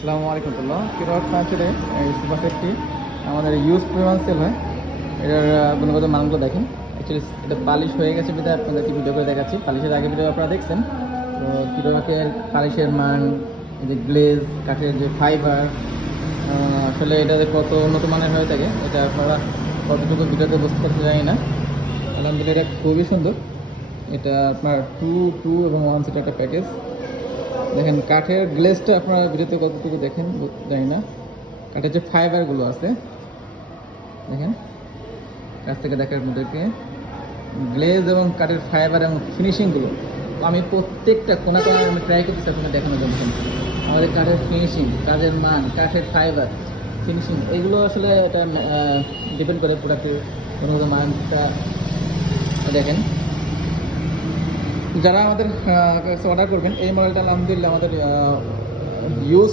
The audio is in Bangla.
আসসালামু আলাইকুম কিরকম ফার্নিচারে এই সোফা সেটটি আমাদের ইউজ পরিমাণ সেল হয়। এটার গুণগত মানগুলো দেখেন। অ্যাকচুয়ালি এটা পালিশ হয়ে গেছে বিধায় আপনাদেরকে ভিডিও করে দেখাচ্ছি। পালিশের আগে ভিডিও আপনারা দেখছেন, তো কীরকমের পালিশের মান, এই যে গ্লেজ, কাঠের যে ফাইবার, আসলে এটা যে কত উন্নত মানের হয়ে থাকে এটা আপনারা কতটুকু ভিডিওতে বুঝতে পারতে জানি না। আলহামদুলিল্লাহ এটা খুবই সুন্দর। এটা আপনার টু টু এবং ওয়ান সিট একটা প্যাকেজ। দেখেন কাঠের গ্লেজটা আপনারা ভিডিওতে কতটুকু দেখেন জানি না। কাঠের যে ফাইবারগুলো আছে দেখেন, কাছ থেকে দেখার মধ্যে গ্লেজ এবং কাঠের ফাইবার এবং ফিনিশিংগুলো আমি প্রত্যেকটা কোনা কোনা আমি ট্রাই করতেছি আপনাকে দেখানোর জন্য। আমাদের কাঠের ফিনিশিং, কাজের মান, কাঠের ফাইবার ফিনিশিং, এগুলো আসলে এটা ডিপেন্ড করে প্রোডাক্টের গুণগত মানটা। দেখেন যারা আমাদের কাছে অর্ডার করবেন এই মডেলটা আলহামদুলিল্লাহ আমাদের ইউজ